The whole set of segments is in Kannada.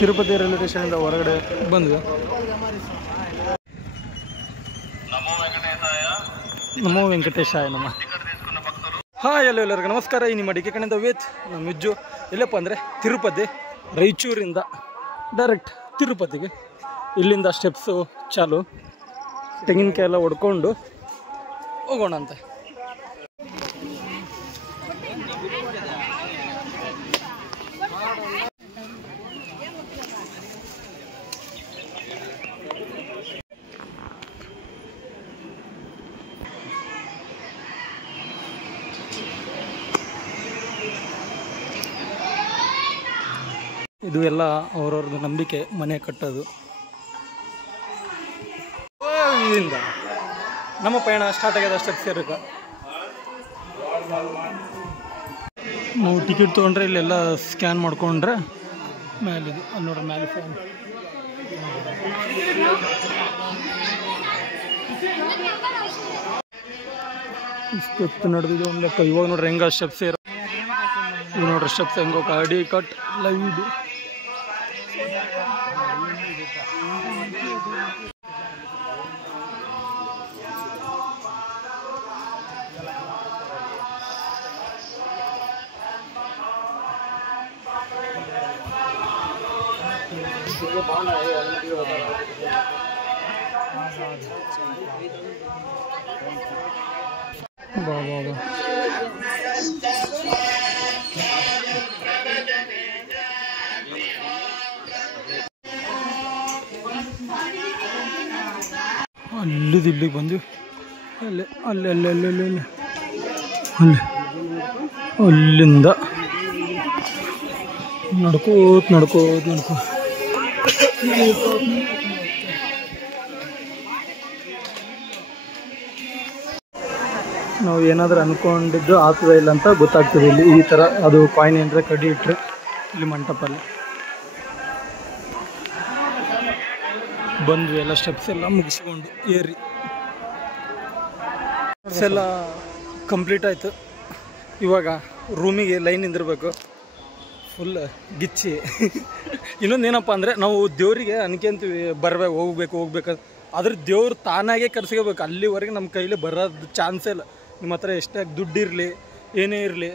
ತಿರುಪತಿ ರೈಲ್ವೆ ಸ್ಟೇಷನಿಂದ ಹೊರಗಡೆ ಬಂದ್ವಿ. ನಮೋ ವೆಂಕಟೇಶಾಯ ನಮ. ಹಾಯ್ ಎಲ್ಲರಿಗೂ ನಮಸ್ಕಾರ. ಈ ನಿಮ್ಮ ಡಿಕೆ ಕಡೆಯಿಂದ ವೇತ್ ನಮ್ಮ ಮಿಜ್ಜು. ಎಲ್ಲಪ್ಪ ಅಂದರೆ ತಿರುಪತಿ, ರಾಯಚೂರಿಂದ ಡೈರೆಕ್ಟ್ ತಿರುಪತಿಗೆ. ಇಲ್ಲಿಂದ ಸ್ಟೆಪ್ಸು ಚಾಲು, ತೆಂಗಿನಕಾಯಿ ಎಲ್ಲ ಹೊಡ್ಕೊಂಡು ಹೋಗೋಣ ಅಂತ. ಇದು ಎಲ್ಲ ಅವ್ರವ್ರದ್ದು ನಂಬಿಕೆ, ಮನೆ ಕಟ್ಟೋದು. ಇಲ್ಲಿಂದ ನಮ್ಮ ಪಯಣ ಸ್ಟಾರ್ಟ್ ಆಗ್ಯದ. ಸ್ಟೆಪ್ ಸೇರಕ್ಕೆ ನಾವು ಟಿಕೆಟ್ ತೊಗೊಂಡ್ರೆ ಇಲ್ಲೆಲ್ಲ ಸ್ಕ್ಯಾನ್ ಮಾಡ್ಕೊಂಡ್ರೆ ಮೇಲಿದು ಅಲ್ಲಿ ನೋಡ್ರಿ, ಮೇಲೆ ಫ್ಯಾನ್. ಇಷ್ಟು ನಡೆದಿದ್ದು ಒಂದು ಲೆಕ್ಕ. ಇವಾಗ ನೋಡ್ರಿ ಹೆಂಗ ಸ್ಟೆಪ್ ಸೇರ. ಇವು ನೋಡ್ರಿ ಸ್ಟೆಪ್ಸ್ ಹೆಂಗೋ ಗಾಡಿ ಕಟ್ ಲೈವ್ ಇದು. ಅಲ್ಲಿದ್ದು ಇಲ್ಲಿಗೆ ಬಂದ್ವಿ. ಅಲ್ಲೇ ಅಲ್ಲೇ ಅಲ್ಲೇ ಅಲ್ಲೇ ಅಲ್ಲೇ ಅಲ್ಲೇ ಅಲ್ಲೇ ಅಲ್ಲಿಂದ ನಡ್ಕೋತ ನಾವು ಏನಾದರೂ ಅಂದ್ಕೊಂಡಿದ್ದು ಆಗ್ತದೆ ಇಲ್ಲ ಅಂತ ಗೊತ್ತಾಗ್ತದೆ. ಇಲ್ಲಿ ಈ ಥರ ಅದು ಕಾಯಿನ್ ಏನಾರ ಕಡಿ ಇಟ್ಟರೆ ಇಲ್ಲಿ ಮಂಟಪಲ್ಲಿ ಬಂದ್ವಿ. ಎಲ್ಲ ಸ್ಟೆಪ್ಸ್ ಎಲ್ಲ ಮುಗಿಸ್ಕೊಂಡು ಏರಿ ಎಲ್ಲ ಕಂಪ್ಲೀಟ್ ಆಯಿತು. ಇವಾಗ ರೂಮಿಗೆ ಲೈನ್ ನಿಂದಿರಬೇಕು, ಫುಲ್ ಗಿಚ್ಚಿ. ಇನ್ನೊಂದು ಏನಪ್ಪ ಅಂದರೆ, ನಾವು ದೇವರಿಗೆ ಅನ್ಕೊಂತೀವಿ ಹೋಗ್ಬೇಕು ಅದ್ರ ದೇವ್ರು ತಾನಾಗೆ ಕರ್ಸ್ಕೋಬೇಕು. ಅಲ್ಲಿವರೆಗೆ ನಮ್ಮ ಕೈಲಿ ಬರೋದು ಚಾನ್ಸೇ ಇಲ್ಲ. ನಿಮ್ಮ ಹತ್ರ ಎಷ್ಟೇ ದುಡ್ಡು ಇರಲಿ ಏನೇ ಇರಲಿ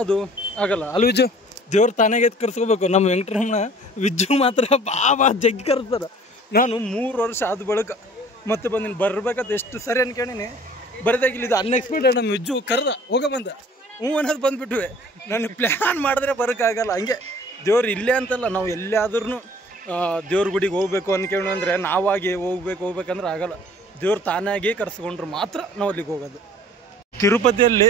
ಅದು ಆಗಲ್ಲ. ಅಲ್ಲಿ ವಿಜ್ಜು ದೇವ್ರು ತಾನಾಗೆ ಕರ್ಸ್ಕೋಬೇಕು. ನಮ್ಮ ವೆಂಕಟರಮಣ ವಿಜ್ಜು ಮಾತ್ರ ಬಾಬಾ ಜಗ್ಗಿ ಕರ್ಸ್ತಾರೆ. ನಾನು 3 ವರ್ಷ ಆದ ಬಳಿಕ ಮತ್ತೆ ಬಂದಿನಿ. ಬರ್ಬೇಕಂತ ಎಷ್ಟು ಸರಿ ಅನ್ಕೊಂಡಿನಿ, ಬರದಾಗಿಲ್ಲ. ಇದು ಅನ್ಎಕ್ಸ್ಪೆಕ್ಟೆಡ್. ನಮ್ಮ ವಿಜ್ಜು ಕರೆದ ಬಂದ ಅನ್ನೋದು ಬಂದುಬಿಟ್ವಿ. ನಾನು ಪ್ಲ್ಯಾನ್ ಮಾಡಿದ್ರೆ ಬರೋಕ್ಕಾಗಲ್ಲ. ಹಂಗೆ ದೇವ್ರು ಇಲ್ಲೇ ಅಂತಲ್ಲ, ನಾವು ಎಲ್ಲಾದ್ರೂ ದೇವ್ರ ಗುಡಿಗೆ ಹೋಗ್ಬೇಕು ಅನ್ಕೊಂಡು ಅಂದರೆ ನಾವಾಗಿ ಹೋಗ್ಬೇಕಂದ್ರೆ ಆಗಲ್ಲ. ದೇವ್ರು ತಾನಾಗಿ ಕರ್ಸ್ಕೊಂಡ್ರೆ ಮಾತ್ರ ನಾವು ಅಲ್ಲಿಗೆ ಹೋಗೋದು. ತಿರುಪತಿಯಲ್ಲಿ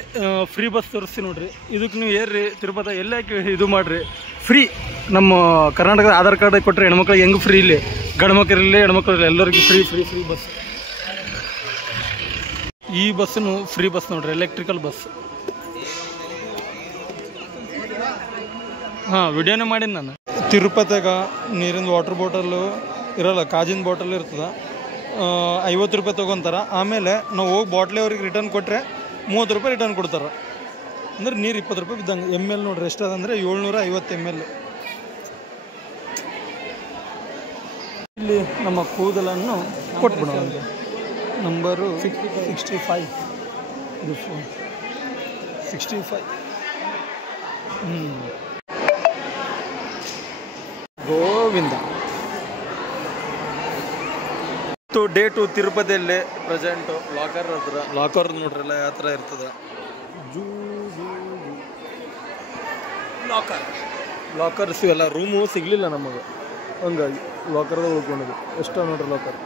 ಫ್ರೀ ಬಸ್ ತೋರಿಸ್ತೀವಿ ನೋಡ್ರಿ. ಇದಕ್ಕೆ ನೀವು ಏರ್ರಿ ತಿರುಪತಿ ಎಲ್ಲ ಇದು ಮಾಡಿರಿ ಫ್ರೀ. ನಮ್ಮ ಕರ್ನಾಟಕದ ಆಧಾರ್ ಕಾರ್ಡ್ ಕೊಟ್ಟರೆ ಹೆಣ್ಮಕ್ಳಿಗೆ ಹೆಂಗೆ ಫ್ರೀ ಇಲ್ಲಿ, ಗಂಡು ಮಕ್ಕಳಿರಲಿ ಹೆಣ್ಮಕ್ಳು ಎಲ್ಲರಿಗೂ ಫ್ರೀ ಬಸ್. ಈ ಬಸ್ಸನ್ನು ಫ್ರೀ ಬಸ್ ನೋಡ್ರಿ, ಎಲೆಕ್ಟ್ರಿಕಲ್ ಬಸ್. ಹಾಂ, ವಿಡಿಯೋನೇ ಮಾಡೀನಿ ನಾನು. ತಿರುಪತಿಗ ನೀರಿನ ವಾಟರ್ ಬಾಟಲ್ಲು ಇರೋಲ್ಲ, ಕಾಜಿನ ಬಾಟಲ್ ಇರ್ತದೆ. 50 ರೂಪಾಯಿ ತೊಗೊತಾರೆ. ಆಮೇಲೆ ನಾವು ಹೋಗಿ ಬಾಟ್ಲಿ ಅವ್ರಿಗೆ ರಿಟರ್ನ್ ಕೊಟ್ಟರೆ 30 ರೂಪಾಯಿ ರಿಟರ್ನ್ ಕೊಡ್ತಾರೆ. ಅಂದ್ರೆ ನೀರು 20 ರೂಪಾಯಿ ಬಿದ್ದಂಗೆ. ML ನೋಡ್ರಿ ಎಷ್ಟದಂದರೆ 750 ml. ಇಲ್ಲಿ ನಮ್ಮ ಕೂದಲನ್ನು ಕೊಟ್ಬಿಡೋಣ. ನಂಬರು 65. ಇದು 65. ಗೋವಿಂದ. ಡೇ 2 ತಿರುಪತಿಯಲ್ಲೇ ಪ್ರೆಸೆಂಟು. ಲಾಕರ್ ನೋಡ್ರಲ್ಲ ಯಾವ ಥರ ಇರ್ತದೆ. ಲಾಕರ್ಸ್ ಇವೆಲ್ಲ ರೂಮು ಸಿಗಲಿಲ್ಲ ನಮಗೆ, ಹಂಗಾಗಿ ಲಾಕರ್ದಾಗ ಉಳ್ಕೊಂಡಿದ್ವಿ. ಎಷ್ಟೋ ನೋಡ್ರಿ ಲಾಕರ್.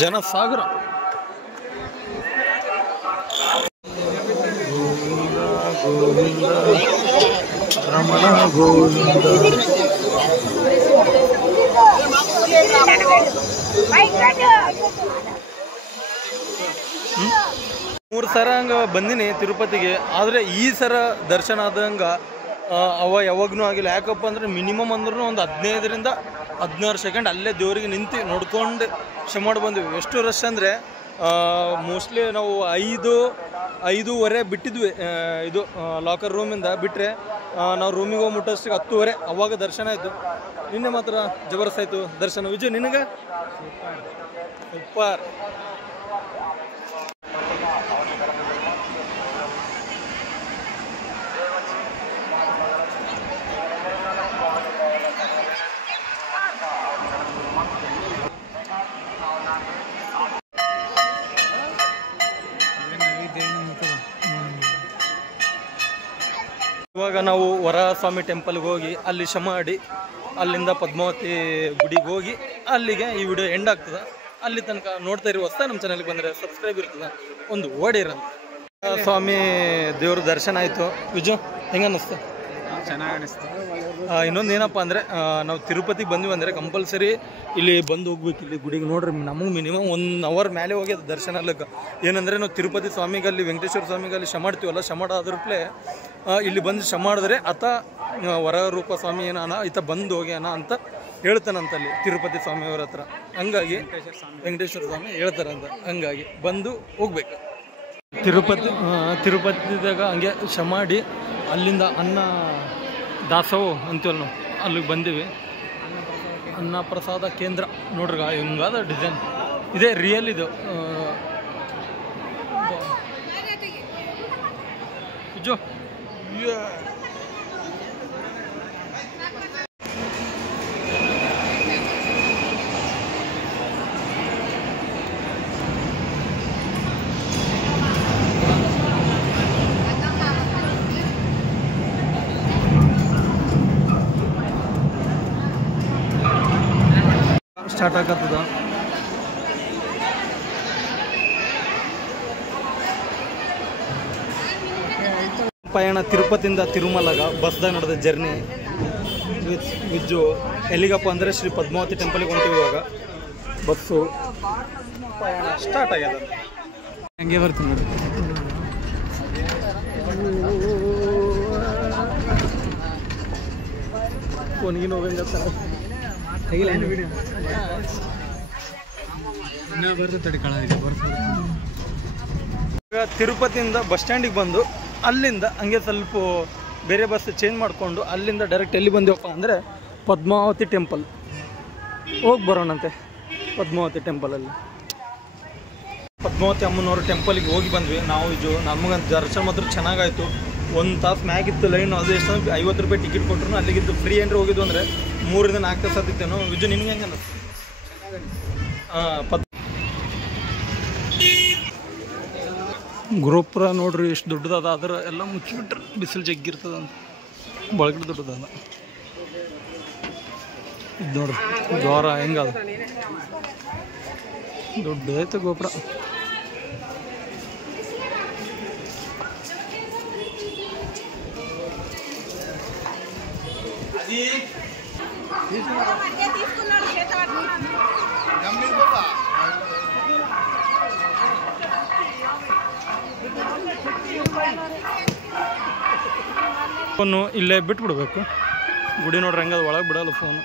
ಜನಸಾಗರ. ಗೋವಿಂದ ರಮಣ ಗೋವಿಂದ. ಮೂರು ಸರ ಹಂಗೆ ಬಂದಿನಿ ತಿರುಪತಿಗೆ. ಆದರೆ ಈ ಸರ ದರ್ಶನ ಆದಂಗೆ ಅವ ಯಾವಾಗೂ ಆಗಿಲ್ಲ. ಯಾಕಪ್ಪ ಅಂದರೆ ಮಿನಿಮಮ್ ಅಂದ್ರೂ ಒಂದು 15ರಿಂದ 16 ಸೆಕೆಂಡ್ ಅಲ್ಲೇ ದೇವರಿಗೆ ನಿಂತು ನೋಡ್ಕೊಂಡು ಕ್ಷಮಾಡಿ ಬಂದ್ವಿ. ಎಷ್ಟು ರಶ್ ಅಂದರೆ ಮೋಸ್ಟ್ಲಿ ನಾವು 5:30 ಬಿಟ್ಟಿದ್ವಿ. ಇದು ಲಾಕರ್ ರೂಮಿಂದ ಬಿಟ್ಟರೆ ನಾವು ರೂಮಿಗೆ ಹೋಗಿ ಮುಟ್ಟೋಷ್ಟಿಗೆ 10:30. ಅವಾಗ ದರ್ಶನ ಆಯಿತು. ನಿನ್ನೆ ಮಾತ್ರ ಜಬರ್ದಸ್ತ್ ಆಯಿತು ದರ್ಶನ. ವಿಜಯ್ ನಿನಗೆ ಸೂಪರ್. ಇವಾಗ ನಾವು ವರಸ್ವಾಮಿ ಟೆಂಪಲ್ಗೆ ಹೋಗಿ ಅಲ್ಲಿ ಶಮಾಡಿ ಅಲ್ಲಿಂದ ಪದ್ಮಾವತಿ ಗುಡಿಗೆ ಹೋಗಿ ಅಲ್ಲಿಗೆ ಈ ವಿಡಿಯೋ ಎಂಡ್ ಆಗ್ತದೆ. ಅಲ್ಲಿ ತನಕ ನೋಡ್ತಾ ಇರಿ. ಹೊಸ ನಮ್ಮ ಚಾನಲ್ಗೆ ಬಂದರೆ ಸಬ್ಸ್ಕ್ರೈಬ್ ಇರ್ತದೆ, ಒಂದು ಓಡಿರಂತ. ಸ್ವಾಮಿ ದೇವ್ರ ದರ್ಶನ ಆಯಿತು. ವಿಜು ಹೆಂಗೆ ಅನ್ನಿಸ್ತು? ಚೆನ್ನಾಗಿ ಅನಿಸ್ತು. ಇನ್ನೊಂದು ಏನಪ್ಪ ಅಂದರೆ ನಾವು ತಿರುಪತಿಗೆ ಬಂದ್ವಿ ಅಂದರೆ ಕಂಪಲ್ಸರಿ ಇಲ್ಲಿ ಬಂದು ಹೋಗ್ಬೇಕು. ಇಲ್ಲಿ ಗುಡಿಗೆ ನೋಡ್ರಿ, ನಮಗೆ ಮಿನಿಮಮ್ 1 ಅವರ್ ಮೇಲೆ ಹೋಗಿ ಅದು ದರ್ಶನ ಅಲ್ಲಕ್ಕೆ. ಏನಂದರೆ ನಾವು ತಿರುಪತಿ ಸ್ವಾಮಿಗಲ್ಲಿ ವೆಂಕಟೇಶ್ವರ ಸ್ವಾಮಿಗಲ್ಲಿ ಶಮಾಡ್ತೀವಲ್ಲ, ಶಮಾಡ ಆದ್ರಪ್ಲೆ ಇಲ್ಲಿ ಬಂದು ಶಮಾಡಿದ್ರೆ ಆತ ವರರೂಪ ಸ್ವಾಮಿ ಏನಾನ ಈತ ಬಂದು ಹೋಗ್ಯಾನ ಅಂತ ಹೇಳ್ತಾನಂತಲ್ಲಿ ತಿರುಪತಿ ಸ್ವಾಮಿಯವ್ರ ಹತ್ರ. ಹಂಗಾಗಿ ವೆಂಕಟೇಶ್ವರ ಸ್ವಾಮಿ ಹೇಳ್ತಾರಂತ. ಹಂಗಾಗಿ ಬಂದು ಹೋಗ್ಬೇಕು. ತಿರುಪತಿದಾಗ ಹಂಗೆ ಶಮಾಡಿ ಅಲ್ಲಿಂದ ಅನ್ನ ದಾಸೋಹ ಅಂತೀವಲ್ಲ ನಾವು, ಅಲ್ಲಿಗೆ ಬಂದೀವಿ. ಅನ್ನ ಪ್ರಸಾದ ಕೇಂದ್ರ ನೋಡ್ರಿ, ಹಿಂಗಾದ ಡಿಸೈನ್ ಇದೆ, ರಿಯಲ್ ಇದು. ಜೋ ಸ್ಟಾರ್ಟ್ ಆಗತ್ತದ. ಪಯಣ ತಿರುಪತಿಯಿಂದ ತಿರುಮಲಗ ಬಸ್ದಾಗ ನಡೆದ ಜರ್ನಿ ವಿಜ್ಜು. ಎಲ್ಲಿಗಪ್ಪ ಅಂದರೆ ಶ್ರೀ ಪದ್ಮಾವತಿ ಟೆಂಪಲ್ಗೆ ಹೊಂಟಿವಿ. ಇವಾಗ ಬಸ್ಸು ಪಯಣ ಸ್ಟಾರ್ಟ್ ಆಗ್ಯದ. ಹಂಗೆ ಬರ್ತೀನಿ ನೋಡಿ. ಫೋನ್ಗಿನ ಹೋಗಂಗ ತಿರುಪತಿಯಿಂದ ಬಸ್ ಸ್ಟ್ಯಾಂಡಿಗೆ ಬಂದು ಅಲ್ಲಿಂದ ಹಂಗೆ ಸ್ವಲ್ಪ ಬೇರೆ ಬಸ್ ಚೇಂಜ್ ಮಾಡಿಕೊಂಡು ಅಲ್ಲಿಂದ ಡೈರೆಕ್ಟ್ ಎಲ್ಲಿ ಬಂದೆವಪ್ಪ ಅಂದರೆ ಪದ್ಮಾವತಿ ಟೆಂಪಲ್ ಹೋಗಿ ಬರೋಣಂತೆ. ಪದ್ಮಾವತಿ ಟೆಂಪಲಲ್ಲಿ ಪದ್ಮಾವತಿ ಅಮ್ಮನವ್ರ ಟೆಂಪಲ್ಗೆ ಹೋಗಿ ಬಂದ್ವಿ ನಾವು. ಇದು ನಮಗೆ ದರ್ಶನ ಮಾತ್ರ ಚೆನ್ನಾಗಾಯಿತು. 1 ತಾಸು ಮ್ಯಾಗಿತ್ತು ಲೈನ್. ಅದು ಎಷ್ಟು 50 ರೂಪಾಯಿ ಟಿಕೆಟ್ ಕೊಟ್ಟರು. ಅಲ್ಲಿಗಿದ್ದು ಫ್ರೀ ಏನ್ರಿ ಹೋಗಿದ್ದು ಅಂದರೆ 3ರಿಂದ 4 ತಾಸು ಹತ್ತಿತ್ತೇನೋ. ವಿಜು ನಿಮ್ಗೆ ಹೆಂಗೆ ಅನ್ನಿಸ್ತು? ಗೋಪುರ ನೋಡ್ರಿ ಎಷ್ಟು ದೊಡ್ಡದಾದ. ಅದರ ಎಲ್ಲ ಮುಚ್ಚಿಬಿಟ್ರೆ ಬಿಸಿಲು ಜಗ್ಗಿರ್ತದ ಅಂತ ಬಳಗಡೆ ದೊಡ್ಡದಲ್ಲ. ಇದು ನೋಡ್ರಿ ದ್ವಾರ ಹೆಂಗದ, ದೊಡ್ಡದೈತೆ ಗೋಪುರ. ಫೋನು ಇಲ್ಲೇ ಬಿಟ್ಬಿಡ್ಬೇಕು. ಗುಡಿ ನೋಡ್ರಿ ಹೆಂಗದ, ಒಳಗೆ ಬಿಡಲ್ಲ ಫೋನು.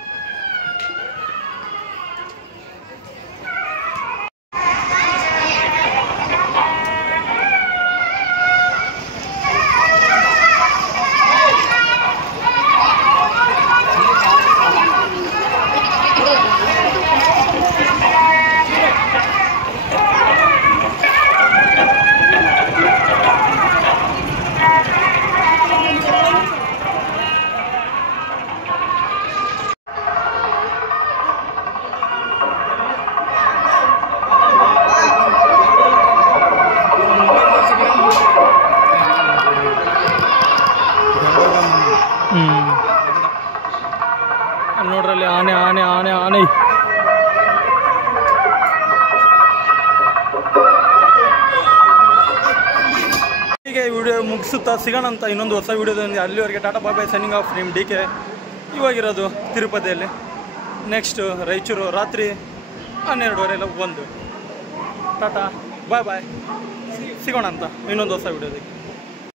ಅಲ್ಲಿ ನೋಡ್ರಲ್ಲಿ ಆನೆ ಆನೆ ಆನೆ ಆನೆ. ವಿಡಿಯೋ ಮುಗಿಸುತ್ತಾ ಸಿಗೋಣ ಅಂತ ಇನ್ನೊಂದು ಹೊಸ ವಿಡಿಯೋದೊಂದಿಗೆ. ಅಲ್ಲಿವರೆಗೆ ಟಾಟಾ ಬಾಯ್ ಬಾಯ್, ಸೈನಿಂಗ್ ಆಫ್ ನಿಮ್ಮ DK. ಇವಾಗಿರೋದು ತಿರುಪತಿಯಲ್ಲಿ. ನೆಕ್ಸ್ಟು ರಾಯಚೂರು ರಾತ್ರಿ 12:30 1. ಟಾಟಾ ಬಾಯ್ ಬಾಯ್, ಸಿಗೋಣ ಅಂತ ಇನ್ನೊಂದು ಹೊಸ ವಿಡಿಯೋದಕ್ಕೆ.